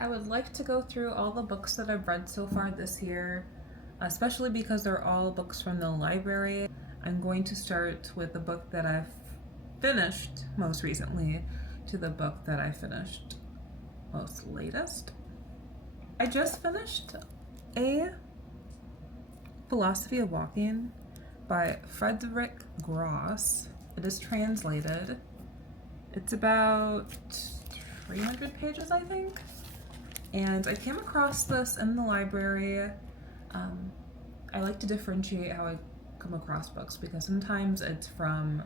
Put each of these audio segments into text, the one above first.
I would like to go through all the books that I've read so far this year, especially because they're all books from the library. I'm going to start with the book that I've finished most recently to the book that I finished most latest. I just finished A Philosophy of Walking by Frederick Gross. It is translated. It's about 300 pages, I think. And I came across this in the library. Um, I like to differentiate how I come across books because sometimes it's from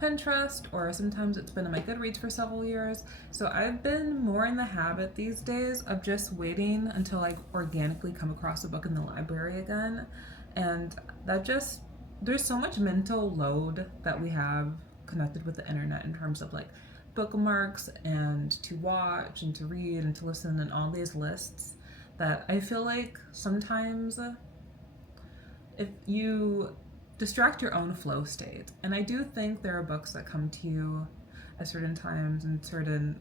Pinterest or sometimes it's been in my Goodreads for several years. So I've been more in the habit these days of just waiting until I organically come across a book in the library again. And that just, there's so much mental load that we have connected with the internet in terms of like bookmarks and to watch and to read and to listen and all these lists that I feel like sometimes if you distract your own flow state, and I do think there are books that come to you at certain times and certain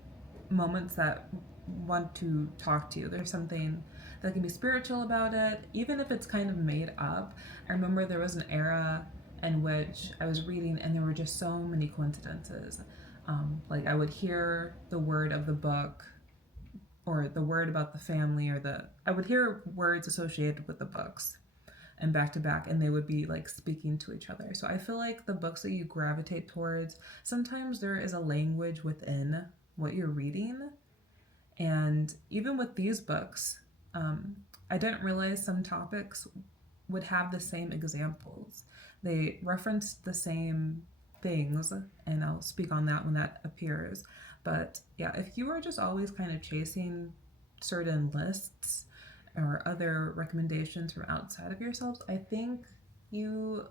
moments that want to talk to you. There's something that can be spiritual about it, even if it's kind of made up. I remember there was an era in which I was reading and there were just so many coincidences. Like I would hear the word of the book or the word about the family or I would hear words associated with the books and back to back, and they would be like speaking to each other. So I feel like the books that you gravitate towards, sometimes there is a language within what you're reading. And even with these books, I didn't realize some topics would have the same examples. They reference the same things, and I'll speak on that when that appears. But yeah, if you are just always kind of chasing certain lists or other recommendations from outside of yourselves, I think you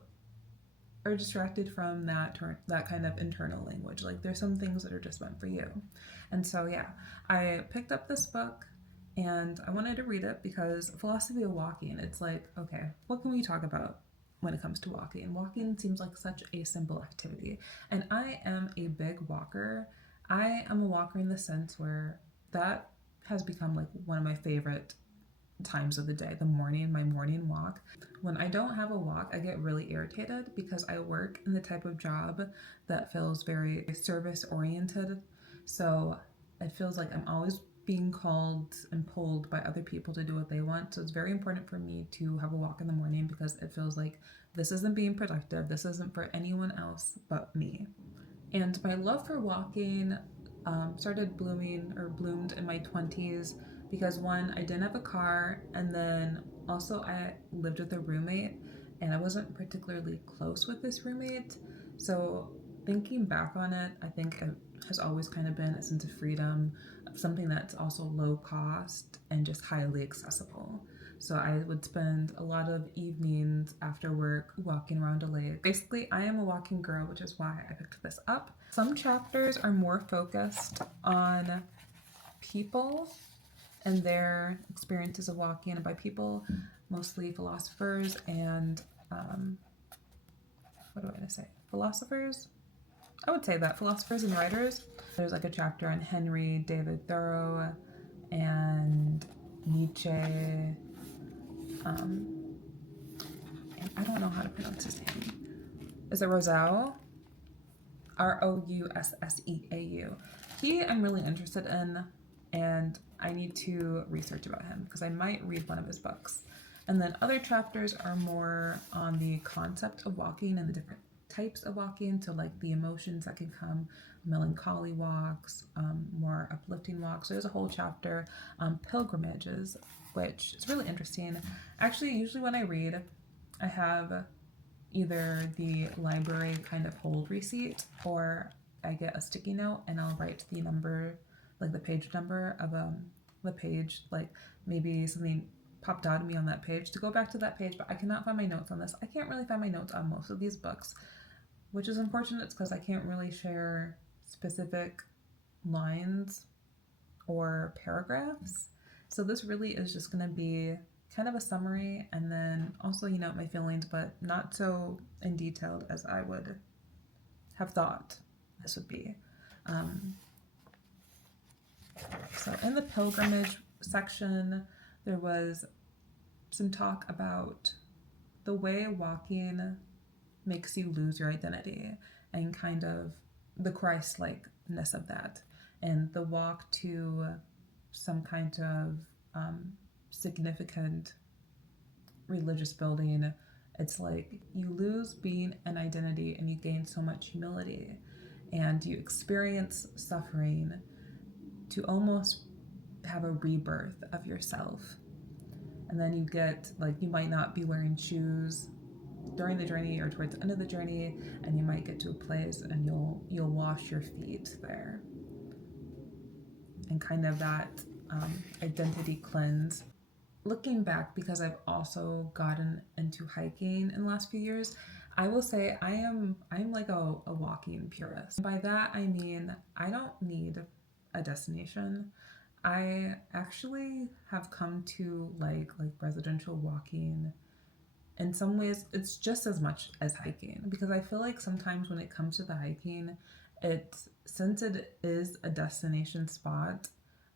are distracted from that kind of internal language. Like there's some things that are just meant for you. And so yeah, I picked up this book and I wanted to read it because philosophy of walking, it's like, okay, what can we talk about when it comes to walking? Walking seems like such a simple activity. And I am a big walker. I am a walker in the sense where that has become like one of my favorite times of the day, my morning walk. When I don't have a walk, I get really irritated because I work in the type of job that feels very service oriented. So it feels like I'm always being called and pulled by other people to do what they want. So it's very important for me to have a walk in the morning because it feels like this isn't being productive. This isn't for anyone else but me. And my love for walking started bloomed in my 20s because one, I didn't have a car, and then also I lived with a roommate, and I wasn't particularly close with this roommate. So thinking back on it, I think it has always kind of been a sense of freedom, something that's also low cost and just highly accessible. So I would spend a lot of evenings after work walking around a lake. Basically, I am a walking girl, which is why I picked this up. Some chapters are more focused on people and their experiences of walking, and by people, mostly philosophers and what do I want to say? Philosophers? I would say that philosophers and writers. There's like a chapter on Henry David Thoreau and Nietzsche. And I don't know how to pronounce his name. Is it Rousseau? Roussseau. He, I'm really interested in, and I need to research about him because I might read one of his books. And then other chapters are more on the concept of walking and the different types of walking. So, like the emotions that can come, melancholy walks, more uplifting walks. So there's a whole chapter on pilgrimages, which is really interesting. Actually, usually when I read, I have either the library kind of hold receipt or I get a sticky note and I'll write the number, like the page number of the page, like maybe something popped out of me on that page to go back to that page, but I cannot find my notes on this. I can't really find my notes on most of these books, which is unfortunate because I can't really share specific lines or paragraphs. So this really is just going to be kind of a summary and then also, my feelings, but not so in detailed as I would have thought this would be. So in the pilgrimage section, there was some talk about the way walking makes you lose your identity and kind of the Christ-likeness of that, and the walk to some kind of significant religious building. It's like you lose being an identity and you gain so much humility, and you experience suffering to almost have a rebirth of yourself. And then you get, like, you might not be wearing shoes during the journey or towards the end of the journey, and you might get to a place and you'll wash your feet there, and kind of that identity cleanse. Looking back, because I've also gotten into hiking in the last few years, I will say I'm like a walking purist. By that I mean I don't need a destination. I actually have come to like residential walking. In some ways, it's just as much as hiking, because I feel like sometimes when it comes to the hiking, since it is a destination spot,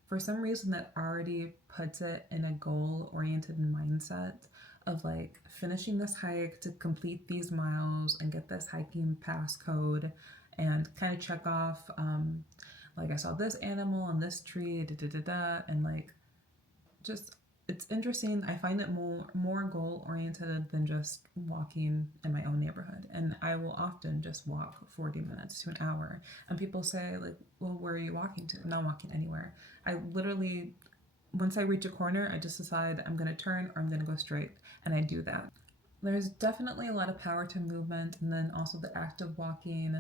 for some reason that already puts it in a goal-oriented mindset of like finishing this hike to complete these miles and get this hiking passcode and kind of check off like I saw this animal and this tree, and like just it's interesting. I find it more goal oriented than just walking in my own neighborhood. And I will often just walk 40 minutes to an hour. And people say like, well, where are you walking to? I'm not walking anywhere. I literally, once I reach a corner, I just decide I'm going to turn or I'm going to go straight. And I do that. There's definitely a lot of power to movement, and then also the act of walking.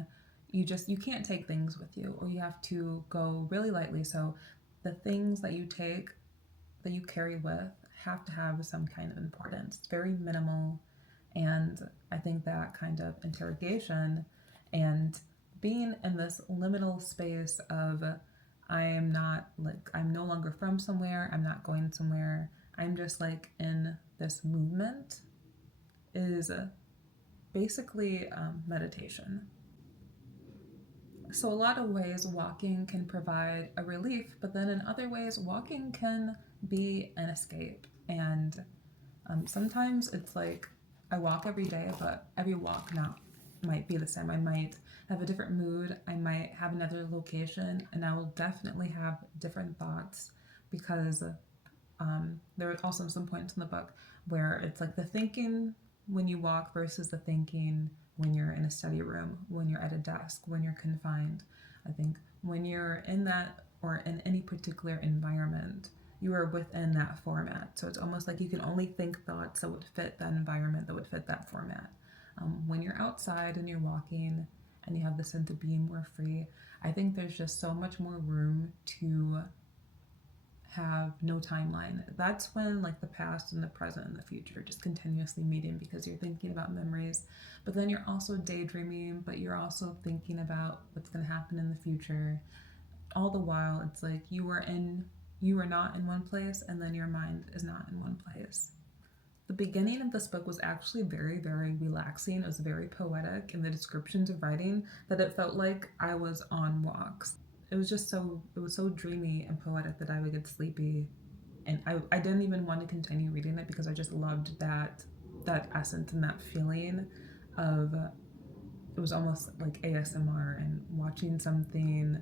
You can't take things with you, or you have to go really lightly. So the things that you carry with have to have some kind of importance. It's very minimal, and I think that kind of interrogation and being in this liminal space of I'm no longer from somewhere, I'm not going somewhere, I'm just like in this movement is basically meditation. So a lot of ways walking can provide a relief, but then in other ways walking can be an escape. And sometimes it's like I walk every day, but every walk might be the same. I might have a different mood, I might have another location, and I will definitely have different thoughts, because there are also some points in the book where it's like the thinking when you walk versus the thinking when you're in a study room, when you're at a desk, when you're confined. I think when you're in that or in any particular environment, you are within that format. So it's almost like you can only think thoughts that would fit that environment, that would fit that format. When you're outside and you're walking and you have the sense of being more free, I think there's just so much more room to have no timeline. That's when like the past and the present and the future just continuously meeting, because you're thinking about memories, but then you're also daydreaming, but you're also thinking about what's going to happen in the future. All the while, it's like you are not in one place, and then your mind is not in one place. The beginning of this book was actually very, very relaxing. It was very poetic in the descriptions of writing that it felt like I was on walks. It was so dreamy and poetic that I would get sleepy, and I didn't even want to continue reading it because I just loved that essence and that feeling of, it was almost like ASMR and watching something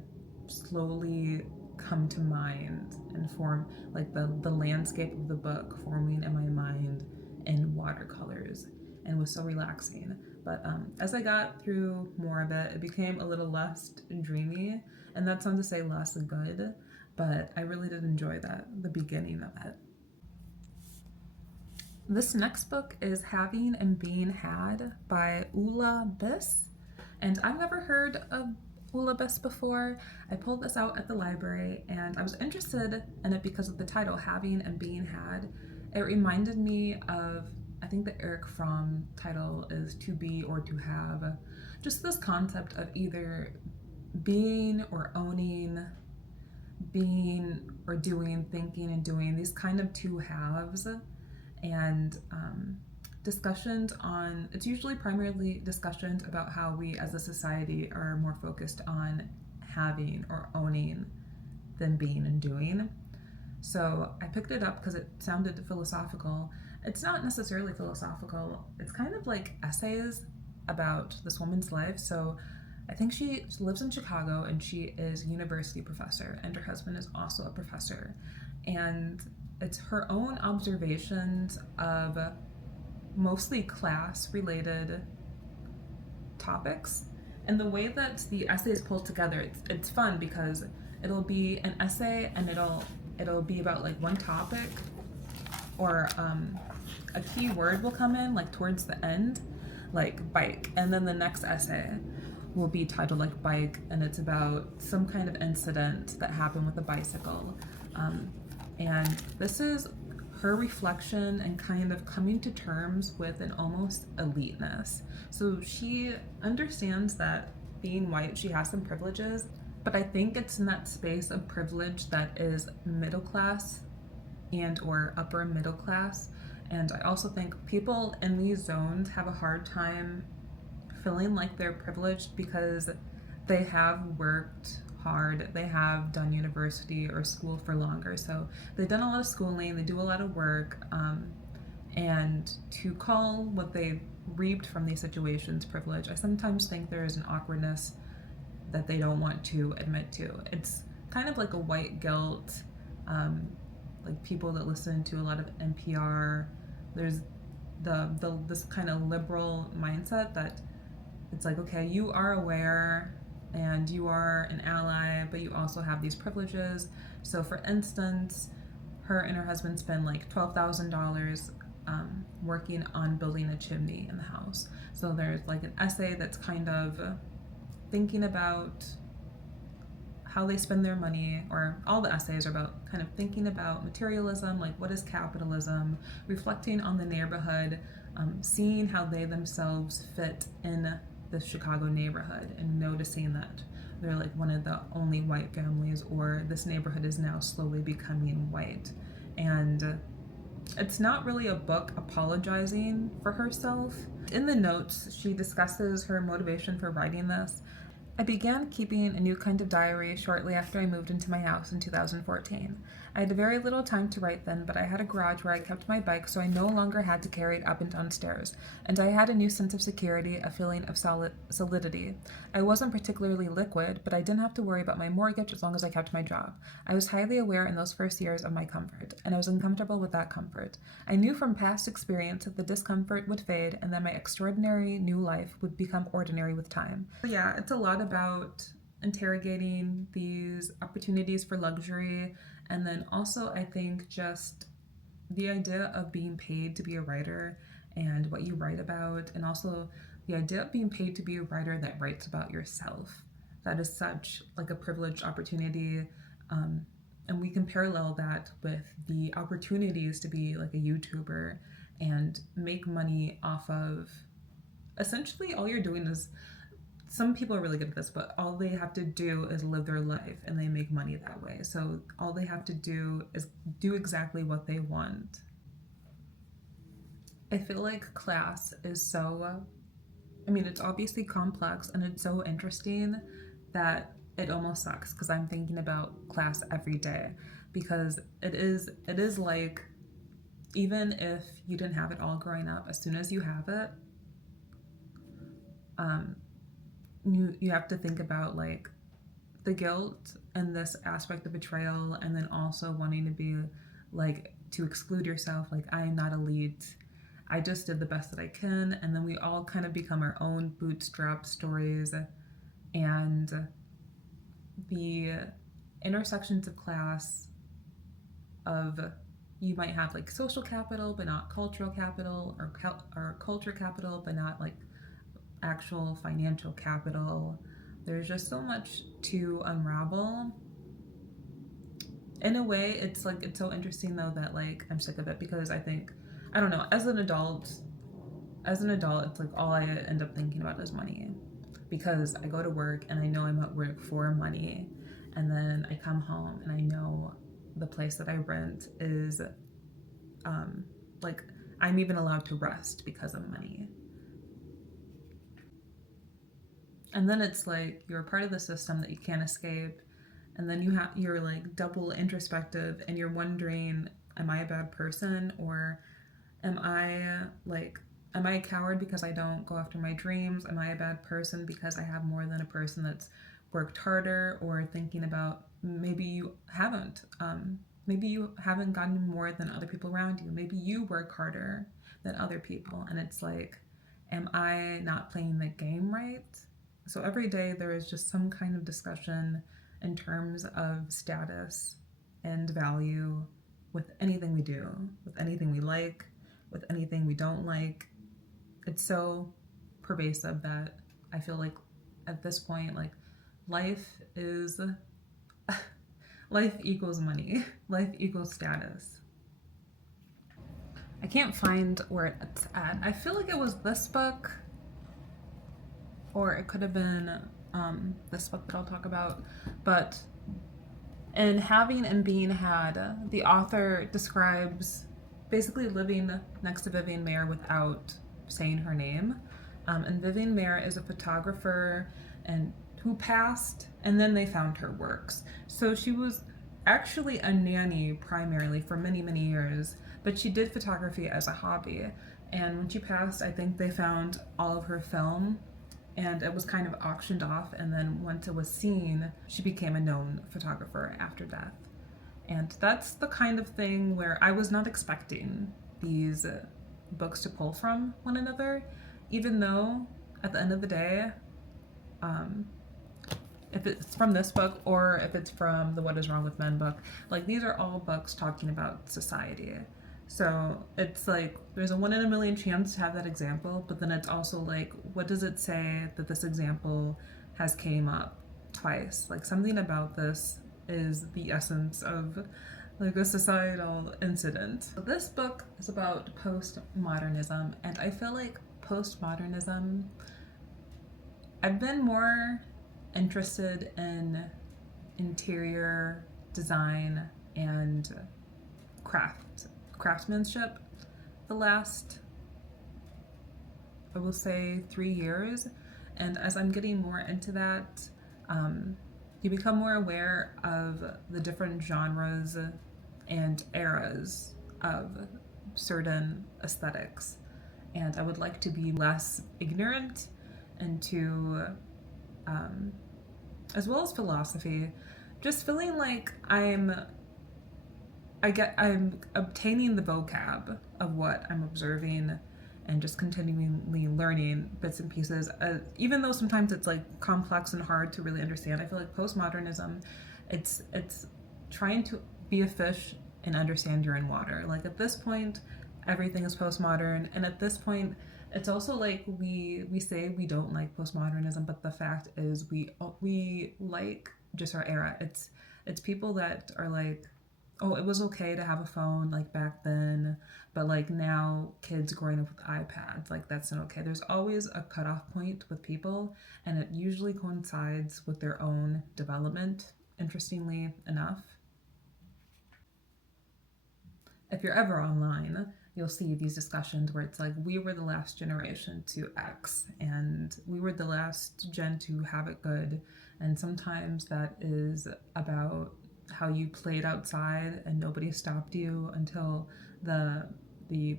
slowly come to mind and form, like the landscape of the book forming in my mind in watercolors, and was so relaxing. But as I got through more of it, it became a little less dreamy, and that's not to say less good, but I really did enjoy the beginning of it. This next book is Having and Being Had by Ulla Biss, and I've never heard of Ulla Biss before. I pulled this out at the library, and I was interested in it because of the title, Having and Being Had. It reminded me of, I think the Erich Fromm title is To Be or To Have. Just this concept of either being or owning, being or doing, thinking and doing, these kind of two halves. And discussions on, it's usually primarily discussions about how we as a society are more focused on having or owning than being and doing. So I picked it up because it sounded philosophical. It's not necessarily philosophical, it's kind of like essays about this woman's life. So I think she lives in Chicago and she is a university professor, and her husband is also a professor. And it's her own observations of mostly class related topics. And the way that the essay is pulled together, it's fun because it'll be an essay and it'll be about like one topic, or a key word will come in like towards the end, like bike, and then the next essay will be titled like bike, and it's about some kind of incident that happened with a bicycle. And this is her reflection and kind of coming to terms with an almost eliteness. So she understands that being white, she has some privileges, but I think it's in that space of privilege that is middle class and or upper middle class. And I also think people in these zones have a hard time feeling like they're privileged because they have worked hard, they have done university or school for longer. So they've done a lot of schooling, they do a lot of work, and to call what they reaped from these situations privilege, I sometimes think there is an awkwardness that they don't want to admit to. It's kind of like a white guilt, like people that listen to a lot of NPR. There's this kind of liberal mindset that it's like, okay, you are aware and you are an ally, but you also have these privileges. So for instance, her and her husband spend like $12,000 working on building a chimney in the house. So there's like an essay that's kind of thinking about how they spend their money, or all the essays are about kind of thinking about materialism, like what is capitalism, reflecting on the neighborhood, seeing how they themselves fit in the Chicago neighborhood, and noticing that they're like one of the only white families, or this neighborhood is now slowly becoming white. And it's not really a book apologizing for herself. In the notes, she discusses her motivation for writing this. I began keeping a new kind of diary shortly after I moved into my house in 2014. I had very little time to write then, but I had a garage where I kept my bike, so I no longer had to carry it up and down stairs, and I had a new sense of security, a feeling of solidity. I wasn't particularly liquid, but I didn't have to worry about my mortgage as long as I kept my job. I was highly aware in those first years of my comfort, and I was uncomfortable with that comfort. I knew from past experience that the discomfort would fade and that my extraordinary new life would become ordinary with time. Yeah, it's a lot about interrogating these opportunities for luxury, and then also I think just the idea of being paid to be a writer and what you write about, and also the idea of being paid to be a writer that writes about yourself. That is such like a privileged opportunity, and we can parallel that with the opportunities to be like a YouTuber and make money off of essentially all you're doing is, some people are really good at this, but all they have to do is live their life and they make money that way. So all they have to do is do exactly what they want. I feel like class is so, I mean, it's obviously complex and it's so interesting that it almost sucks because I'm thinking about class every day, because it is like, even if you didn't have it all growing up, as soon as you have it, you have to think about like the guilt and this aspect of betrayal, and then also wanting to be like, to exclude yourself, like I am not elite, I just did the best that I can. And then we all kind of become our own bootstrap stories, and the intersections of class, of you might have like social capital but not cultural capital, or culture capital but not like actual financial capital. There's just so much to unravel. In a way, it's like, it's so interesting though that like I'm sick of it, because I think, I don't know, as an adult, it's like all I end up thinking about is money, because I go to work and I know I'm at work for money, and then I come home and I know the place that I rent is like I'm even allowed to rest because of money. And then it's like you're a part of the system that you can't escape, and then you're like double introspective and you're wondering, am I a bad person, or am I like, am I a coward because I don't go after my dreams? Am I a bad person because I have more than a person that's worked harder? Or thinking about maybe you haven't. Maybe you haven't gotten more than other people around you. Maybe you work harder than other people. And it's like, am I not playing the game right? So every day there is just some kind of discussion in terms of status and value with anything we do, with anything we like, with anything we don't like. It's so pervasive that I feel like at this point, like, life is life equals money, life equals status. I can't find where it's at. I feel like it was this book, or it could have been this book that I'll talk about. But in Having and Being Had, the author describes basically living next to Vivian Maier without saying her name. And Vivian Maier is a photographer and who passed, and then they found her works. So she was actually a nanny primarily for many, many years, but she did photography as a hobby. And when she passed, I think they found all of her film, and it was kind of auctioned off. And then once it was seen, she became a known photographer after death. And that's the kind of thing where I was not expecting these books to pull from one another, even though at the end of the day, if it's from this book or if it's from the What Is Wrong with Men book, like, these are all books talking about society. So it's like there's a 1 in a million chance to have that example, but then it's also like, what does it say that this example has came up twice? Like, something about this is the essence of like a societal incident. So this book is about postmodernism, and I feel like postmodernism, I've been more interested in interior design and craftsmanship the last, I will say, 3 years. And as I'm getting more into that, you become more aware of the different genres and eras of certain aesthetics. And I would like to be less ignorant into, as well as philosophy, just feeling like I'm obtaining the vocab of what I'm observing and just continually learning bits and pieces. Even though sometimes it's like complex and hard to really understand, I feel like postmodernism, it's trying to be a fish and understand you're in water. Like, at this point, everything is postmodern, and at this point, it's also like we say we don't like postmodernism, but the fact is we like just our era. It's people that are like, oh, it was okay to have a phone like back then, but like now kids growing up with iPads, like, that's not okay. There's always a cutoff point with people, and it usually coincides with their own development, interestingly enough. If you're ever online, you'll see these discussions where it's like, we were the last generation to X, and we were the last gen to have it good. And sometimes that is about how you played outside and nobody stopped you until the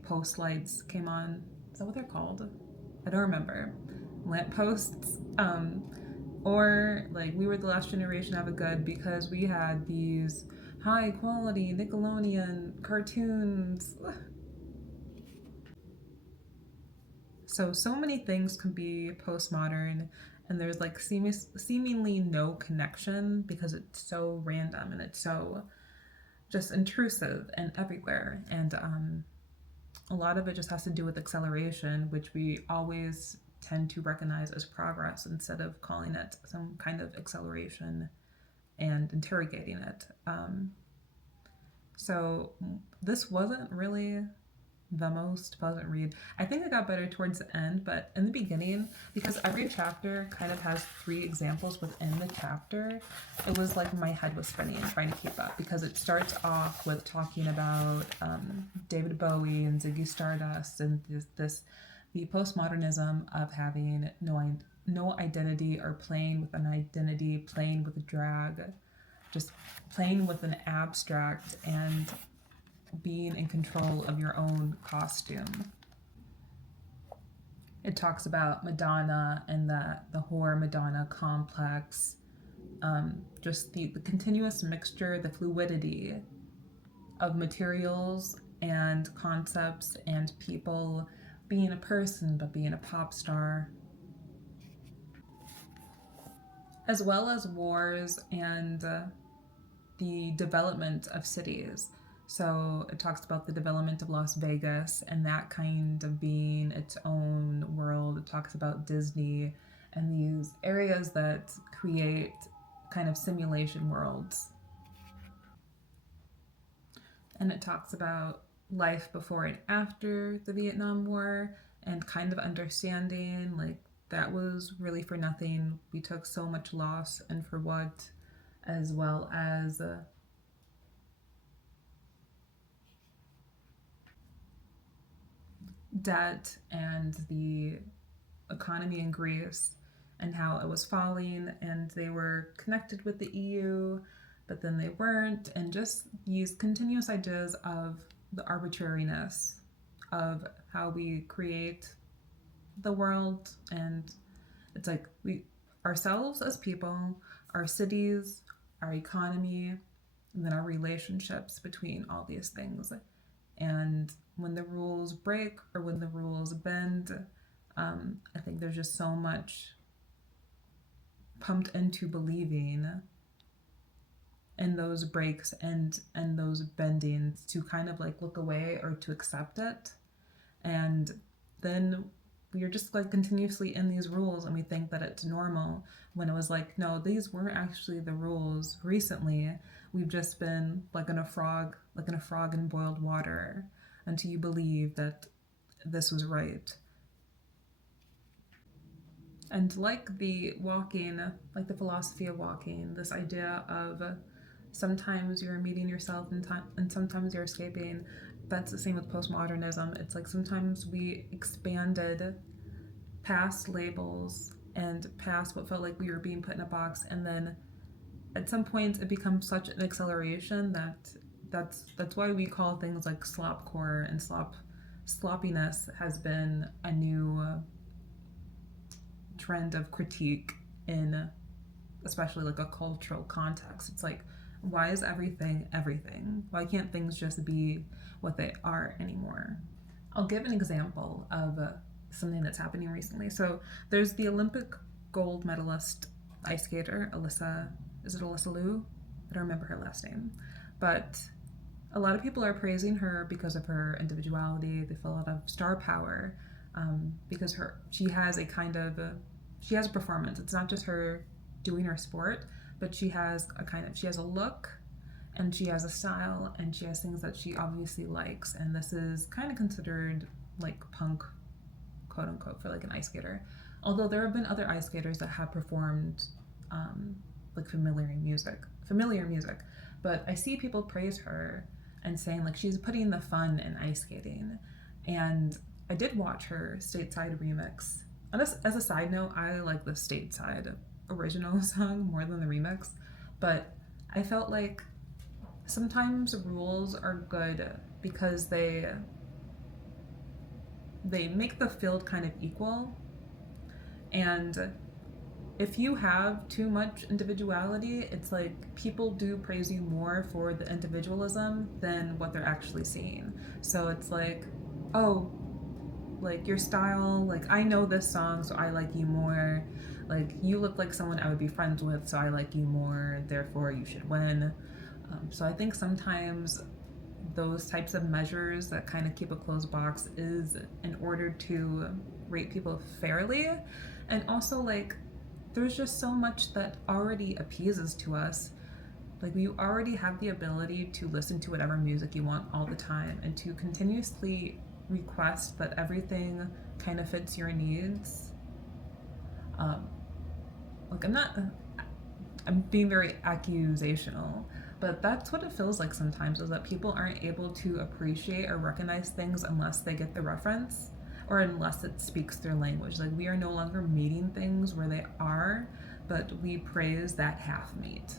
post lights came on. Is that what they're called? I don't remember. Lamp posts. Or like, we were the last generation to have it good because we had these high quality Nickelodeon cartoons. So many things can be postmodern, and there's like seemingly no connection because it's so random and it's so just intrusive and everywhere. And a lot of it just has to do with acceleration, which we always tend to recognize as progress instead of calling it some kind of acceleration and interrogating it. So this wasn't really the most pleasant read. I think it got better towards the end, but in the beginning, because every chapter kind of has 3 examples within the chapter, it was like my head was spinning trying to keep up, because it starts off with talking about David Bowie and Ziggy Stardust and the postmodernism of having no identity, or playing with an identity, playing with drag. just playing with an abstract and being in control of your own costume. It talks about Madonna and the whore Madonna complex, just the continuous mixture, the fluidity of materials and concepts and people, being a person but being a pop star, as well as wars and the development of cities. So it talks about the development of Las Vegas and that kind of being its own world. It talks about Disney and these areas that create kind of simulation worlds. And it talks about life before and after the Vietnam War and kind of understanding like that was really for nothing. We took so much loss and for what, as well as debt and the economy in Greece and how it was falling, and they were connected with the EU, but then they weren't, and just these continuous ideas of the arbitrariness of how we create the world. And it's like we ourselves as people, our cities, our economy, and then our relationships between all these things. And when the rules break or when the rules bend, I think there's just so much pumped into believing in those breaks and those bendings to kind of like look away or to accept it. And then we are just like continuously in these rules and we think that it's normal when it was like, no, these weren't actually the rules recently. We've just been like in a frog in boiled water until you believe that this was right. And like the walking, like the philosophy of walking, this idea of sometimes you're meeting yourself and sometimes you're escaping. That's the same with postmodernism. It's like sometimes we expanded past labels and past what felt like we were being put in a box, and then at some point it becomes such an acceleration that's why we call things like slopcore, and sloppiness has been a new trend of critique in especially like a cultural context. It's like, why is everything everything? Why can't things just be what they are anymore? I'll give an example of something that's happening recently. So there's the Olympic gold medalist ice skater, Alyssa Liu? I don't remember her last name. But a lot of people are praising her because of her individuality. They feel a lot of star power because she has a performance. It's not just her doing her sport, but she has a look, and she has a style, and she has things that she obviously likes. And this is kind of considered like punk, quote unquote, for like an ice skater. Although there have been other ice skaters that have performed like familiar music. But I see people praise her and saying like she's putting the fun in ice skating. And I did watch her stateside remix. As a side note, I like the stateside original song more than the remix, but I felt like sometimes rules are good because they make the field kind of equal. And if you have too much individuality, it's like people do praise you more for the individualism than what they're actually seeing. So it's like, oh, like your style, like I know this song, so I like you more. Like you look like someone I would be friends with, so I like you more, therefore you should win. So I think sometimes those types of measures that kind of keep a closed box is in order to rate people fairly. And also like there's just so much that already appeases to us. Like you already have the ability to listen to whatever music you want all the time and to continuously request that everything kind of fits your needs. Like I'm being very accusational, but that's what it feels like sometimes, is that people aren't able to appreciate or recognize things unless they get the reference or unless it speaks their language. Like we are no longer meeting things where they are, but we praise that half meet.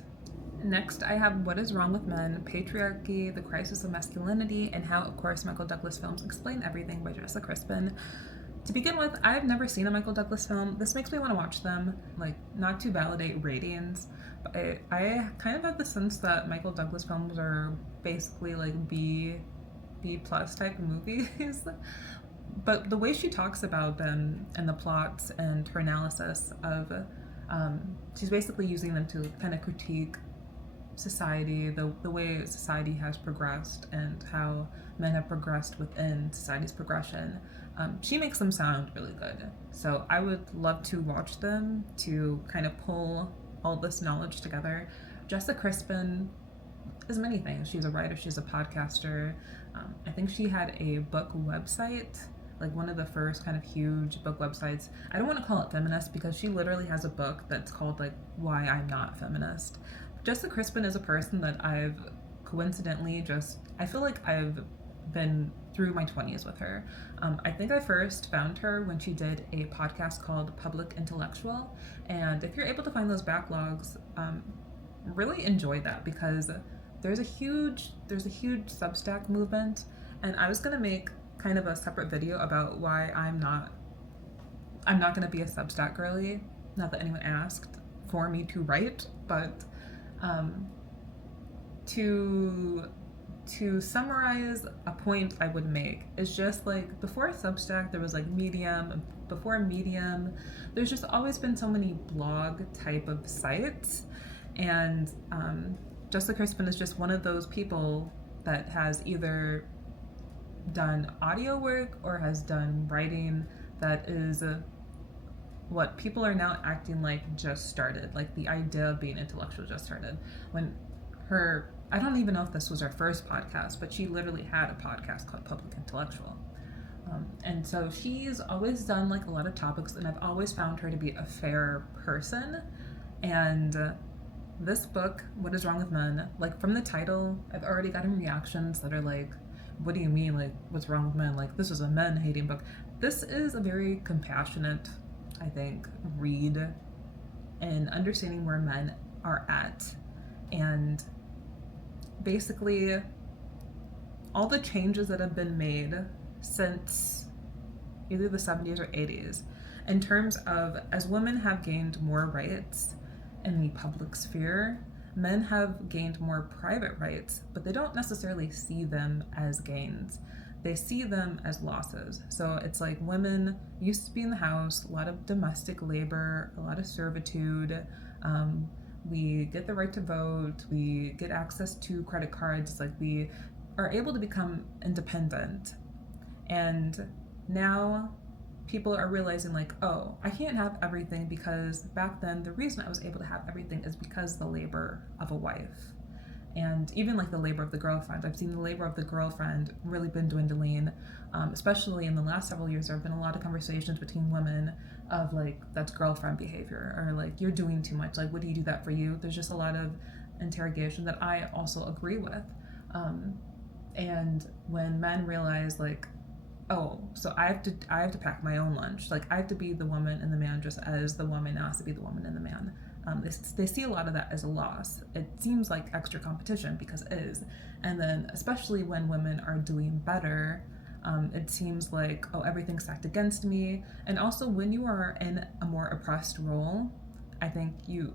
Next, I have What is Wrong with Men, Patriarchy, The Crisis of Masculinity, and How, of course, Michael Douglas Films Explain Everything by Jessa Crispin. To begin with, I've never seen a Michael Douglas film. This makes me want to watch them, like, not to validate ratings, but I kind of have the sense that Michael Douglas films are basically like B plus type of movies. But the way she talks about them and the plots and her analysis of, she's basically using them to kind of critique society, the way society has progressed and how men have progressed within society's progression. She makes them sound really good. So I would love to watch them to kind of pull all this knowledge together. Jessa Crispin is many things. She's a writer, she's a podcaster. I think she had a book website, like one of the first kind of huge book websites. I don't want to call it feminist because she literally has a book that's called like Why I'm Not Feminist. Jessa Crispin is a person that I've coincidentally I feel like I've been through my 20s with her. I think I first found her when she did a podcast called Public Intellectual. And if you're able to find those backlogs, really enjoy that because there's a huge Substack movement. And I was going to make kind of a separate video about why I'm not going to be a Substack girly. Not that anyone asked for me to write, but to summarize a point I would make is just like before Substack there was like Medium. Before Medium, there's just always been so many blog type of sites, and Jessa Crispin is just one of those people that has either done audio work or has done writing that is what people are now acting like just started, like the idea of being intellectual just started. When I don't even know if this was her first podcast, but she literally had a podcast called Public Intellectual. And so she's always done like a lot of topics, and I've always found her to be a fair person. And this book, What is Wrong with Men, like from the title, I've already gotten reactions that are like, what do you mean, like, what's wrong with men? Like, this is a men-hating book. This is a very compassionate, I think, read and understanding where men are at. And basically, all the changes that have been made since either the 70s or 80s, in terms of as women have gained more rights in the public sphere, men have gained more private rights, but they don't necessarily see them as gains. They see them as losses. So it's like women used to be in the house, a lot of domestic labor, a lot of servitude. We get the right to vote, we get access to credit cards, like we are able to become independent. And now people are realizing like, oh, I can't have everything because back then the reason I was able to have everything is because the labor of a wife. And even like the labor of the girlfriend. I've seen the labor of the girlfriend really been dwindling, especially in the last several years. There have been a lot of conversations between women of like, that's girlfriend behavior, or like, you're doing too much. Like, what do you do that for you? There's just a lot of interrogation that I also agree with. And when men realize like, oh, so I have to pack my own lunch. Like I have to be the woman and the man just as the woman now has to be the woman and the man. They see a lot of that as a loss. It seems like extra competition because it is. And then especially when women are doing better, it seems like, oh, everything's stacked against me. And also when you are in a more oppressed role, I think you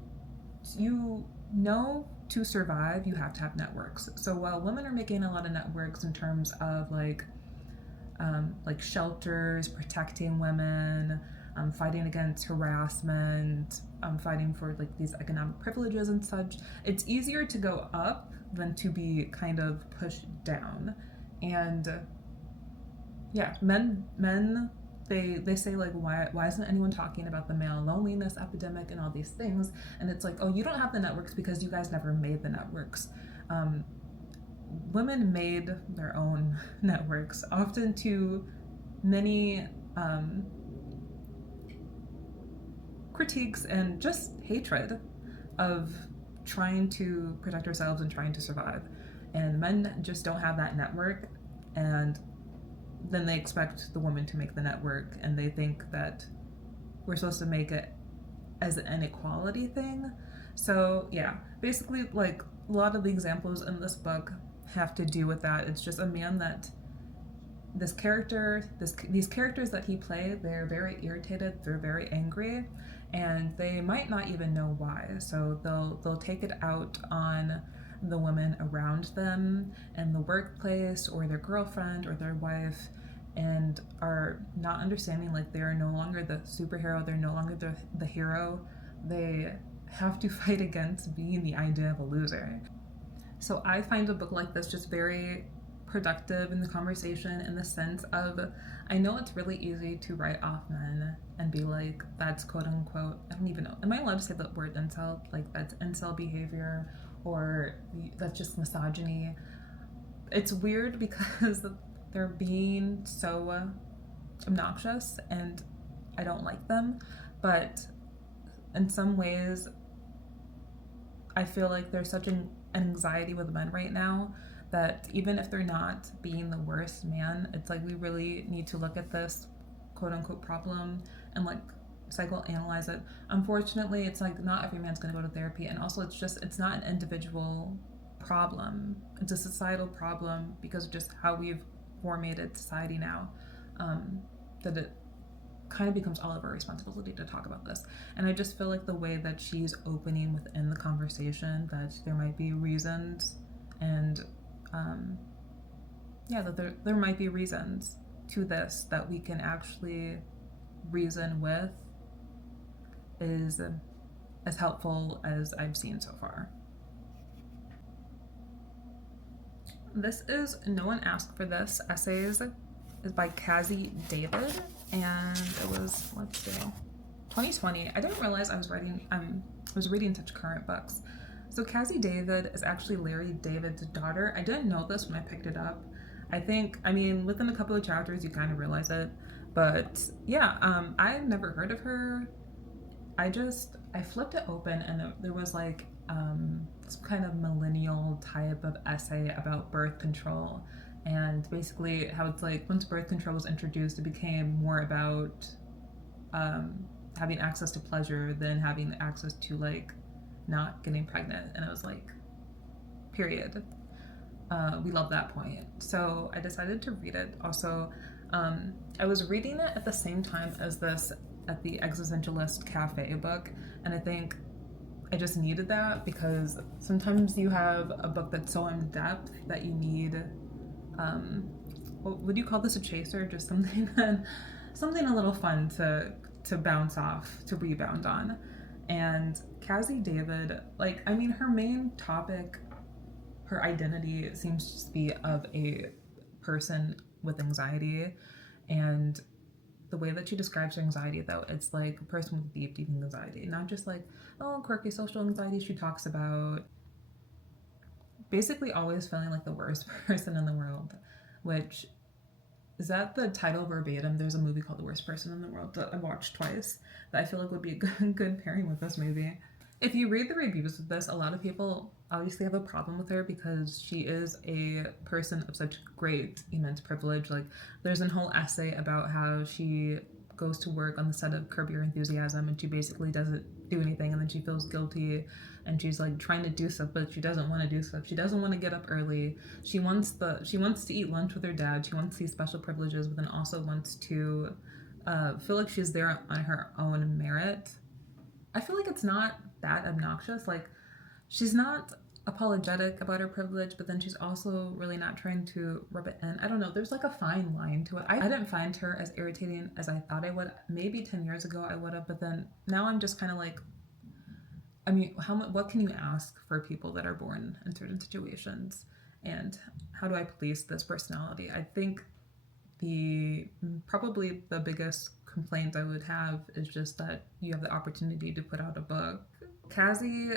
know to survive, you have to have networks. So while women are making a lot of networks in terms of like shelters, protecting women, fighting against harassment, fighting for like these economic privileges and such, it's easier to go up than to be kind of pushed down. And yeah, men they say like, why isn't anyone talking about the male loneliness epidemic and all these things? And it's like, oh, you don't have the networks because you guys never made the networks. Women made their own networks, often to many critiques and just hatred of trying to protect ourselves and trying to survive. And men just don't have that network, and then they expect the woman to make the network, and they think that we're supposed to make it as an equality thing. So yeah, basically like a lot of the examples in this book have to do with that. It's just a man that these characters that he played, they're very irritated, they're very angry, and they might not even know why. So they'll take it out on the women around them in the workplace or their girlfriend or their wife, and are not understanding like they are no longer the superhero, they're no longer the hero. They have to fight against being the idea of a loser. So I find a book like this just very productive in the conversation, in the sense of, I know it's really easy to write off men and be like, that's quote unquote, I don't even know, am I allowed to say the word incel? Like, that's incel behavior, or that's just misogyny. It's weird because they're being so obnoxious and I don't like them, but in some ways I feel like there's such an anxiety with men right now that even if they're not being the worst man, it's like we really need to look at this quote unquote problem and like psychoanalyze it. Unfortunately, it's like not every man's going to go to therapy, and also it's not an individual problem. It's a societal problem because of just how we've formatted society now. That it kind of becomes all of our responsibility to talk about this. And I just feel like the way that she's opening within the conversation, that there might be reasons, and that there might be reasons to this that we can actually reason with, is as helpful as I've seen so far. This is No One Asked for This Essays is by Cazzie David, and it was, let's see, 2020. I didn't realize I was reading such current books. So Cazzie David is actually Larry David's daughter. I didn't know this when I picked it up. I mean, within a couple of chapters you kind of realize it, but yeah, I've never heard of her. I flipped it open and there was like some kind of millennial type of essay about birth control, and basically how it's like once birth control was introduced, it became more about having access to pleasure than having access to like not getting pregnant. And I was like, period. We love that point. So I decided to read it. Also, I was reading it at the same time as this at the Existentialist Cafe book, and I think I just needed that because sometimes you have a book that's so in depth that you need, what would you call this, a chaser? Just something something a little fun to bounce off, to rebound on. And Cazzie David, like, I mean, her main topic, her identity seems to be of a person with anxiety, and the way that she describes her anxiety, though, it's like a person with deep anxiety, not just like, oh, quirky social anxiety. She talks about basically always feeling like the worst person in the world, which is that the title verbatim. There's a movie called The Worst Person in the World that I watched twice that I feel like would be a good pairing with this movie. If you read the reviews of this, a lot of people obviously have a problem with her because she is a person of such great, immense privilege. Like, there's a whole essay about how she goes to work on the set of Curb Your Enthusiasm and she basically doesn't do anything, and then she feels guilty and she's like trying to do stuff, but she doesn't want to do stuff. She doesn't want to get up early. She wants to eat lunch with her dad. She wants these special privileges, but then also wants to feel like she's there on her own merit. I feel like it's not that obnoxious. Like, she's not apologetic about her privilege, but then she's also really not trying to rub it in. I don't know. There's like a fine line to it. I didn't find her as irritating as I thought I would. Maybe 10 years ago I would have, but then now I'm just kind of like, I mean, what can you ask for people that are born in certain situations? And how do I police this personality? I think probably the biggest complaint I would have is just that you have the opportunity to put out a book. Cazzie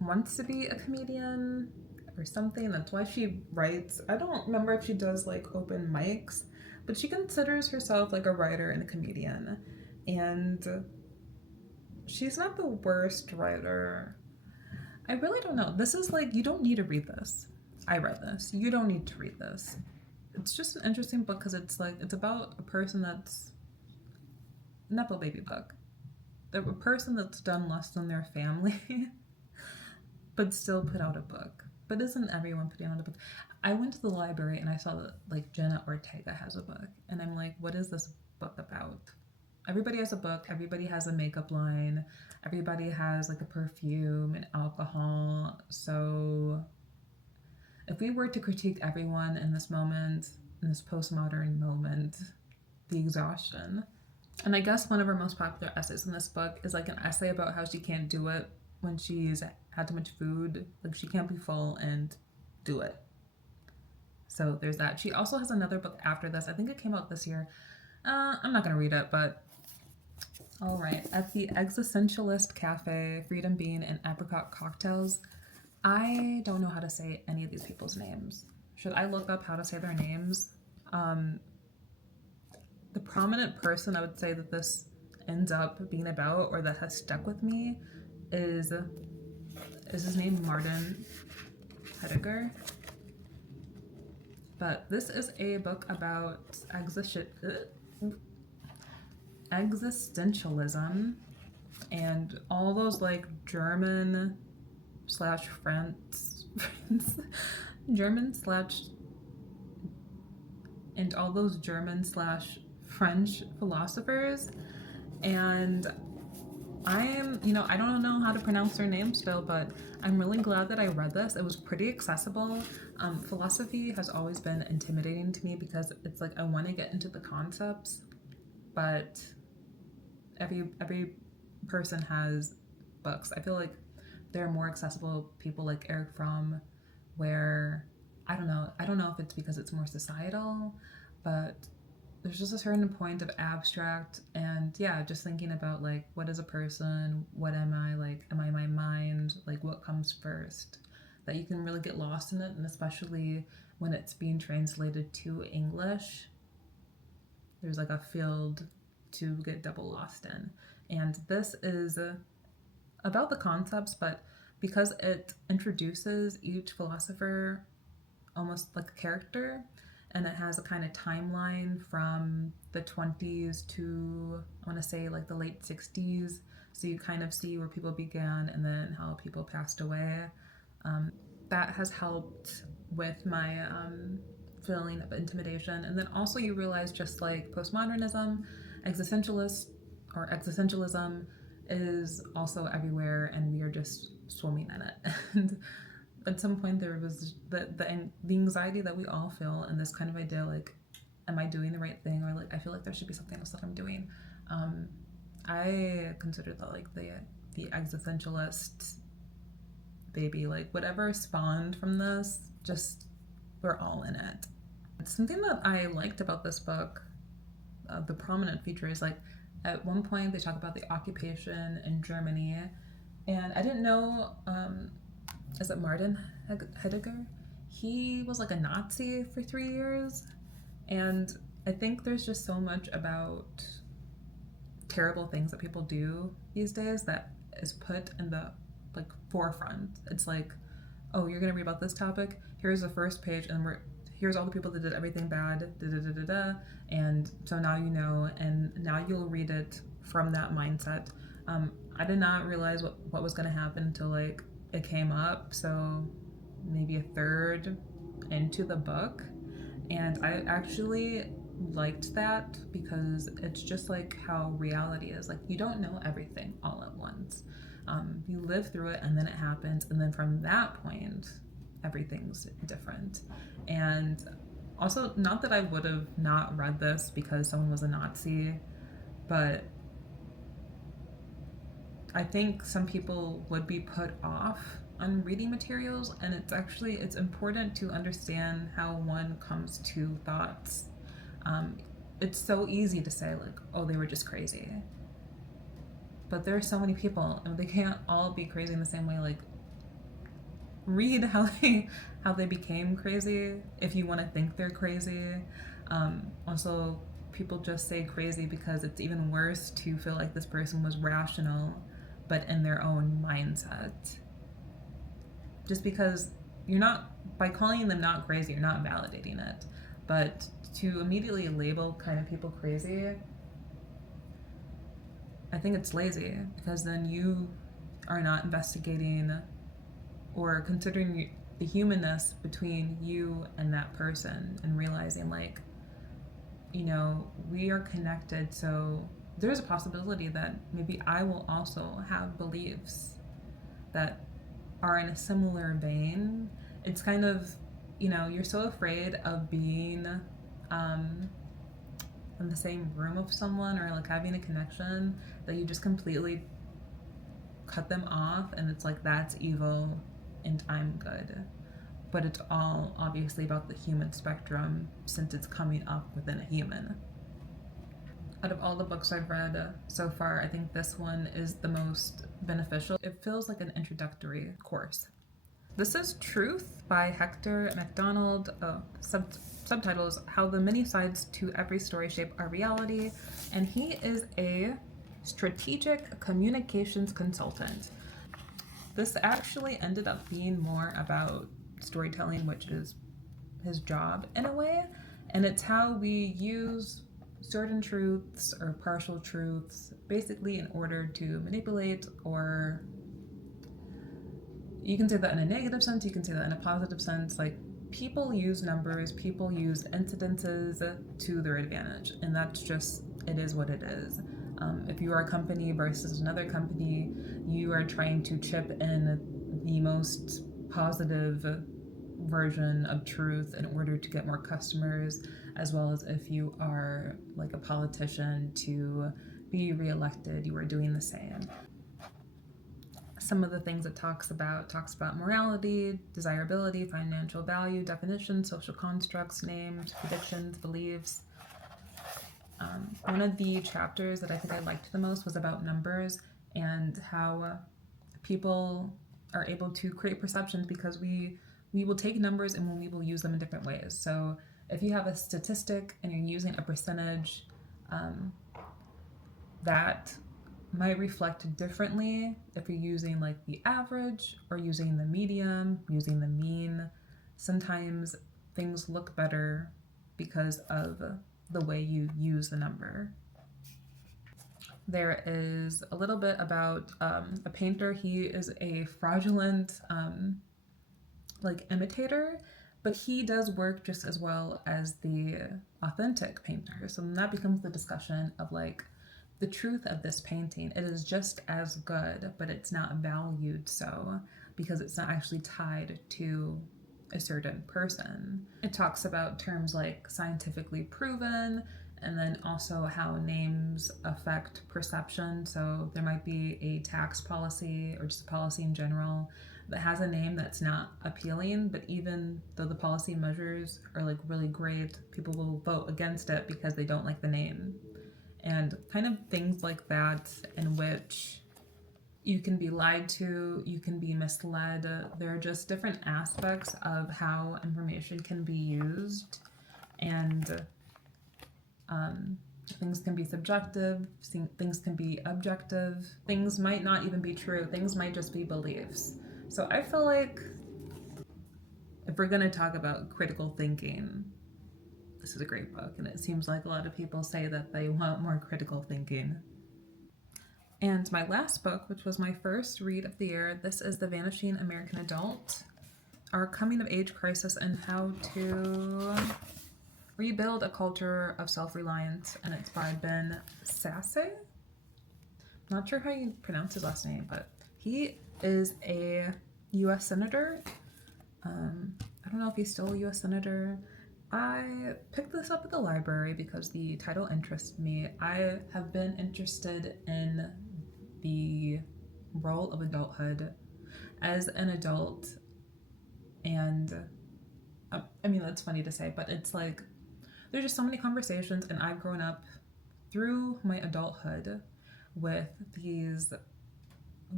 wants to be a comedian or something. That's why she writes. I don't remember if she does like open mics, but she considers herself like a writer and a comedian. And she's not the worst writer. I really don't know. This is like, you don't need to read this. I read this. You don't need to read this. It's just an interesting book because it's like, it's about a person that's Nepo baby book. A person that's done less than their family. but still put out a book. But isn't everyone putting out a book? I went to the library and I saw that like Jenna Ortega has a book, and I'm like, what is this book about? Everybody has a book, everybody has a makeup line, everybody has like a perfume and alcohol. So if we were to critique everyone in this moment, in this postmodern moment, the exhaustion. And I guess one of her most popular essays in this book is like an essay about how she can't do it when she's had too much food. Like she can't be full and do it. So there's that. She also has another book after this. I think it came out this year. I'm not going to read it, but all right. At the Existentialist Cafe, Freedom Bean and Apricot Cocktails. I don't know how to say any of these people's names. Should I look up how to say their names? The prominent person I would say that this ends up being about, or that has stuck with me, is his name Martin Heidegger. But this is a book about existentialism and all those like German slash French philosophers. And I don't know how to pronounce their names still, but I'm really glad that I read this. It was pretty accessible. Philosophy has always been intimidating to me because it's like I want to get into the concepts, but every person has books. I feel like there are more accessible people like Eric Fromm, where I don't know if it's because it's more societal, but there's just a certain point of abstract and just thinking about like, what is a person, what am I, like am I my mind, like what comes first, that you can really get lost in it. And especially when it's being translated to English, there's like a field to get double lost in. And this is about the concepts, but because it introduces each philosopher almost like a character, and it has a kind of timeline from the 20s to, I want to say, like the late 60s. So you kind of see where people began and then how people passed away. That has helped with my feeling of intimidation. And then also you realize, just like postmodernism, existentialism is also everywhere, and we are just swimming in it. And at some point there was the anxiety that we all feel, and this kind of idea like, am I doing the right thing, or like I feel like there should be something else that I'm doing. I consider that like the existentialist baby, like whatever spawned from this, just we're all in it. Something that I liked about this book, the prominent feature is like at one point they talk about the occupation in Germany, and I didn't know, is it Martin Heidegger? He was like a Nazi for 3 years, and I think there's just so much about terrible things that people do these days that is put in the like forefront. It's like, oh, you're gonna read about this topic, here's the first page, and here's all the people that did everything bad, and so now you know, and now you'll read it from that mindset. I did not realize what was going to happen until like it came up, so maybe a third into the book, and I actually liked that because it's just like how reality is. Like, you don't know everything all at once. You live through it, and then it happens, and then from that point everything's different. And also, not that I would have not read this because someone was a Nazi, but I think some people would be put off on reading materials, and it's important to understand how one comes to thoughts. It's so easy to say like, oh, they were just crazy, but there are so many people, and they can't all be crazy in the same way. Like, read how they became crazy if you want to think they're crazy. Also, people just say crazy because it's even worse to feel like this person was rational but in their own mindset. Just because by calling them not crazy, you're not validating it. But to immediately label kind of people crazy, I think it's lazy, because then you are not investigating or considering the humanness between you and that person, and realizing like, we are connected, so there's a possibility that maybe I will also have beliefs that are in a similar vein. It's kind of, you're so afraid of being in the same room of someone or like having a connection that you just completely cut them off, and it's like that's evil and I'm good. But it's all obviously about the human spectrum, since it's coming up within a human. Out of all the books I've read so far, I think this one is the most beneficial. It feels like an introductory course. This is Truth by Hector MacDonald. Subtitles, How the Many Sides to Every Story Shape Our Reality. And he is a strategic communications consultant. This actually ended up being more about storytelling, which is his job in a way. And it's how we use certain truths or partial truths basically in order to manipulate, or you can say that in a negative sense, you can say that in a positive sense. Like, people use numbers, people use incidences to their advantage, and that's just, it is what it is. If you are a company versus another company, you are trying to chip in the most positive version of truth in order to get more customers, as well as if you are like a politician to be reelected, you are doing the same. Some of the things it talks about morality, desirability, financial value, definitions, social constructs, names, predictions, beliefs. One of the chapters that I think I liked the most was about numbers and how people are able to create perceptions because we will take numbers and we will use them in different ways. So if you have a statistic and you're using a percentage, that might reflect differently if you're using like the average or using the medium, using the mean. Sometimes things look better because of the way you use the number. There is a little bit about a painter. He is a fraudulent like imitator, but he does work just as well as the authentic painter. So then that becomes the discussion of like the truth of this painting. It is just as good, but it's not valued so because it's not actually tied to a certain person. It talks about terms like scientifically proven, and then also how names affect perception. So there might be a tax policy or just a policy in general that has a name that's not appealing, but even though the policy measures are like really great, people will vote against it because they don't like the name. And kind of things like that, in which you can be lied to, you can be misled. There are just different aspects of how information can be used, and things can be subjective, things can be objective, things might not even be true, things might just be beliefs. So I feel like if we're going to talk about critical thinking, this is a great book, and it seems like a lot of people say that they want more critical thinking. And my last book, which was my first read of the year, this is The Vanishing American Adult, Our Coming of Age Crisis and How to Rebuild a Culture of Self-Reliance, and it's by Ben Sasse. Not sure how you pronounce his last name, but he is a U.S. Senator. I don't know if he's still a U.S. Senator. I picked this up at the library because the title interested me. I have been interested in the role of adulthood as an adult, and I mean, that's funny to say, but it's like there's just so many conversations, and I've grown up through my adulthood with these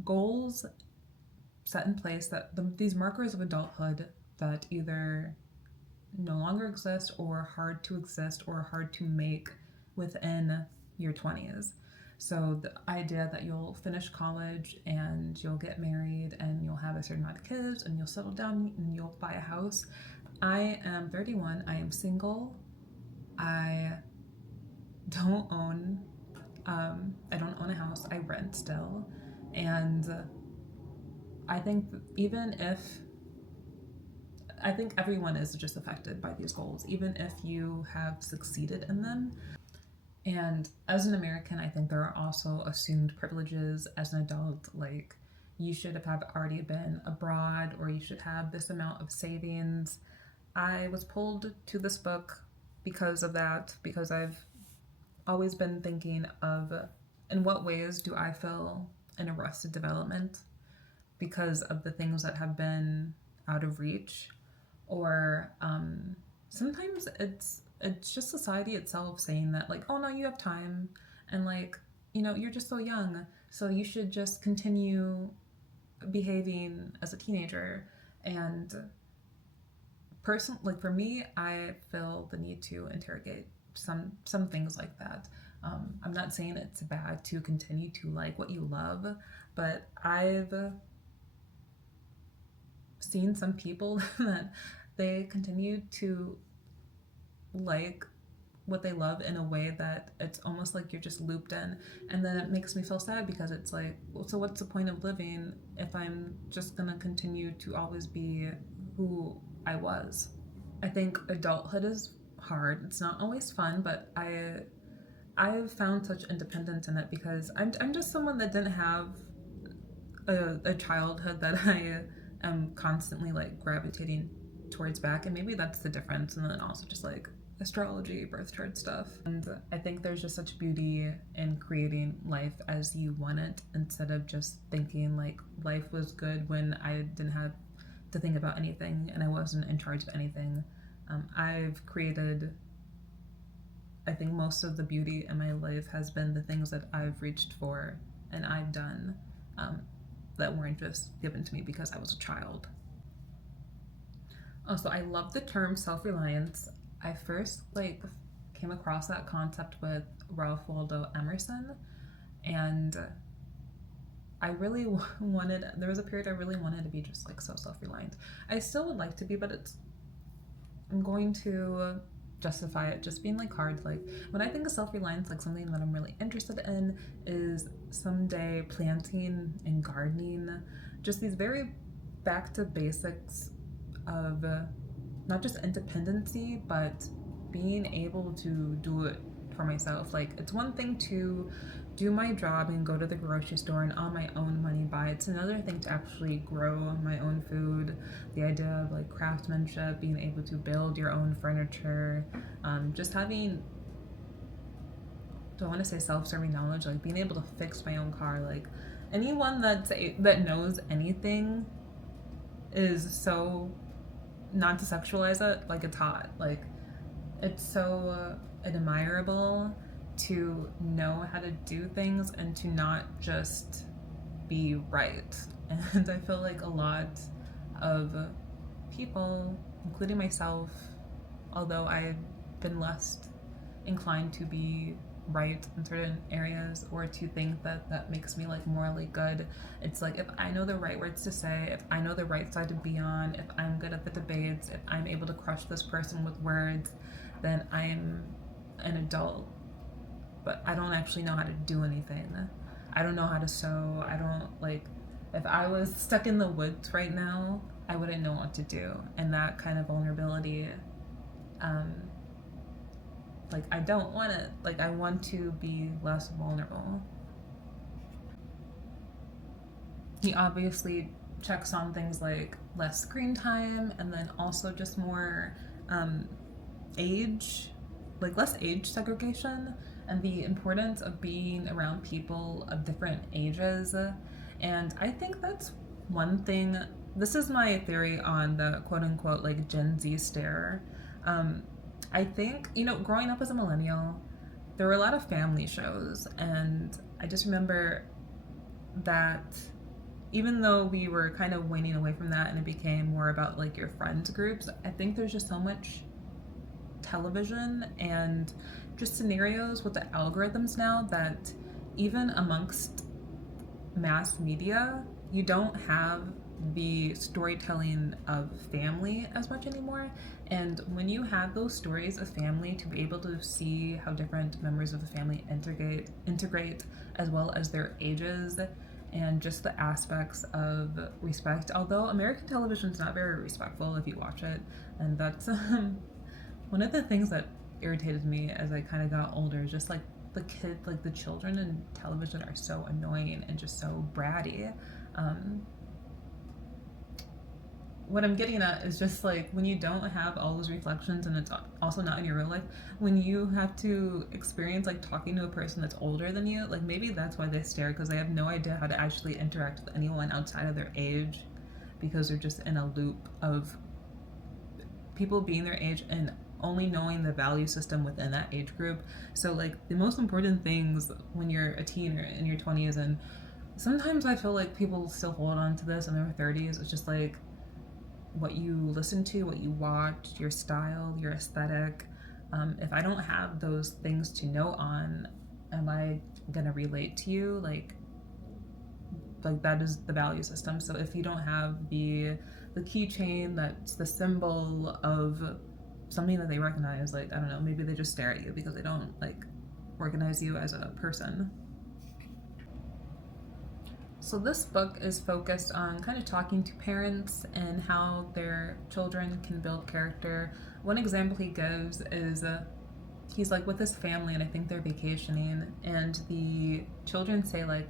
goals set in place, that these markers of adulthood that either no longer exist or hard to exist or hard to make within your 20s. So the idea that you'll finish college and you'll get married and you'll have a certain amount of kids and you'll settle down and you'll buy a house. I am 31. I am single. I don't own a house. I rent still. And I think even if I think everyone is just affected by these goals, even if you have succeeded in them. And as an American, I think there are also assumed privileges as an adult, like you should have already been abroad or you should have this amount of savings. I was pulled to this book because of that, because I've always been thinking of in what ways do I feel in arrested development because of the things that have been out of reach, or sometimes it's just society itself saying that, like, oh no, you have time, and like, you know, you're just so young, so you should just continue behaving as a teenager. And like for me, I feel the need to interrogate some things like that. I'm not saying it's bad to continue to like what you love, but I've seen some people that they continue to like what they love in a way that it's almost like you're just looped in, and then it makes me feel sad because it's like, well, so what's the point of living if I'm just gonna continue to always be who I was? I think adulthood is hard. It's not always fun, but I've found such independence in it because I'm just someone that didn't have a childhood that I am constantly like gravitating towards back, and maybe that's the difference. And then also just like astrology, birth chart stuff. And I think there's just such beauty in creating life as you want it instead of just thinking like life was good when I didn't have to think about anything and I wasn't in charge of anything. I've created, I think most of the beauty in my life has been the things that I've reached for and I've done, that weren't just given to me because I was a child. Also, I love the term self-reliance. I first like came across that concept with Ralph Waldo Emerson, and I really wanted, there was a period I really wanted to be just like so self-reliant. I still would like to be, but I'm going to justify it just being like hard. Like when I think of self-reliance, like something that I'm really interested in is someday planting and gardening, just these very back to basics of not just independency, but being able to do it for myself. Like it's one thing to do my job and go to the grocery store and on my own money buy. It's another thing to actually grow my own food. The idea of like craftsmanship, being able to build your own furniture, just having, don't want to say self-serving knowledge, like being able to fix my own car. Like anyone that knows anything is so, not to sexualize it, like it's hot. Like it's so admirable to know how to do things and to not just be right. And I feel like a lot of people, including myself, although I've been less inclined to be right in certain areas or to think that that makes me like morally good, it's like if I know the right words to say, if I know the right side to be on, if I'm good at the debates, if I'm able to crush this person with words, then I'm an adult. But I don't actually know how to do anything. I don't know how to sew. I don't, like, if I was stuck in the woods right now, I wouldn't know what to do. And that kind of vulnerability, like I don't want it. Like I want to be less vulnerable. He obviously checks on things like less screen time and then also just more age, like less age segregation, and the importance of being around people of different ages. And I think that's one thing. This is my theory on the quote unquote like Gen Z stare. I think, you know, growing up as a millennial, there were a lot of family shows, and I just remember that even though we were kind of waning away from that and it became more about like your friends groups, I think there's just so much television and just scenarios with the algorithms now that even amongst mass media, you don't have the storytelling of family as much anymore. And when you have those stories of family, to be able to see how different members of the family integrate as well as their ages, and just the aspects of respect. Although American television is not very respectful if you watch it, and that's one of the things that irritated me as I kind of got older. Just like the children in television are so annoying and just so bratty. What I'm getting at is just like when you don't have all those reflections and it's also not in your real life, when you have to experience like talking to a person that's older than you, like maybe that's why they stare, because they have no idea how to actually interact with anyone outside of their age, because they're just in a loop of people being their age and only knowing the value system within that age group. So like the most important things when you're a teen or in your 20s, and sometimes I feel like people still hold on to this in their 30s, it's just like what you listen to, what you watch, your style, your aesthetic. If I don't have those things to know on, am I gonna relate to you? Like that is the value system. So if you don't have the keychain that's the symbol of something that they recognize, like I don't know, maybe they just stare at you because they don't like recognize you as a person. So this book is focused on kind of talking to parents and how their children can build character. One example he gives is he's like with his family and I think they're vacationing, and the children say like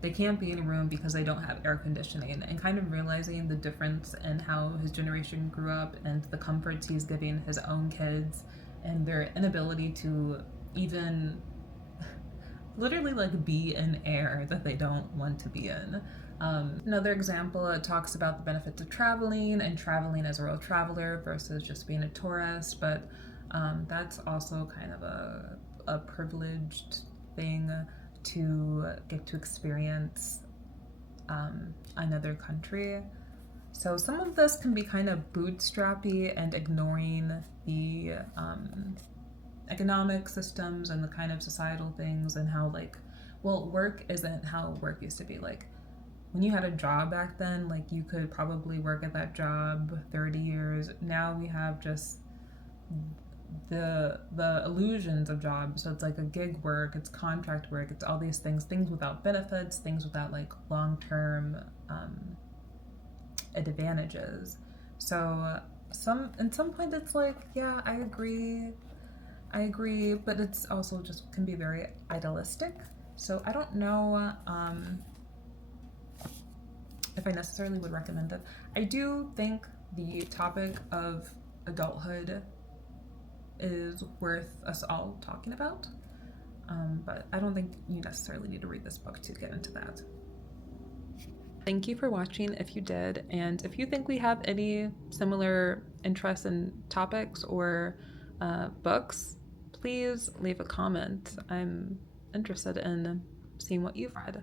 they can't be in a room because they don't have air conditioning, and kind of realizing the difference in how his generation grew up and the comforts he's giving his own kids and their inability to even literally like be in air that they don't want to be in. Another example, it talks about the benefits of traveling and traveling as a real traveler versus just being a tourist, but that's also kind of a privileged thing to get to experience another country. So some of this can be kind of bootstrappy and ignoring the economic systems and the kind of societal things and how like, well, work isn't how work used to be. Like when you had a job back then, like you could probably work at that job 30 years. Now we have just the illusions of jobs. So it's like a gig work, it's contract work, it's all these things without benefits, things without like long-term advantages. So at some point it's like, yeah, I agree, but it's also just can be very idealistic. So I don't know if I necessarily would recommend it. I do think the topic of adulthood is worth us all talking about, but I don't think you necessarily need to read this book to get into that. Thank you for watching if you did, and if you think we have any similar interests in topics or books, please leave a comment. I'm interested in seeing what you've read.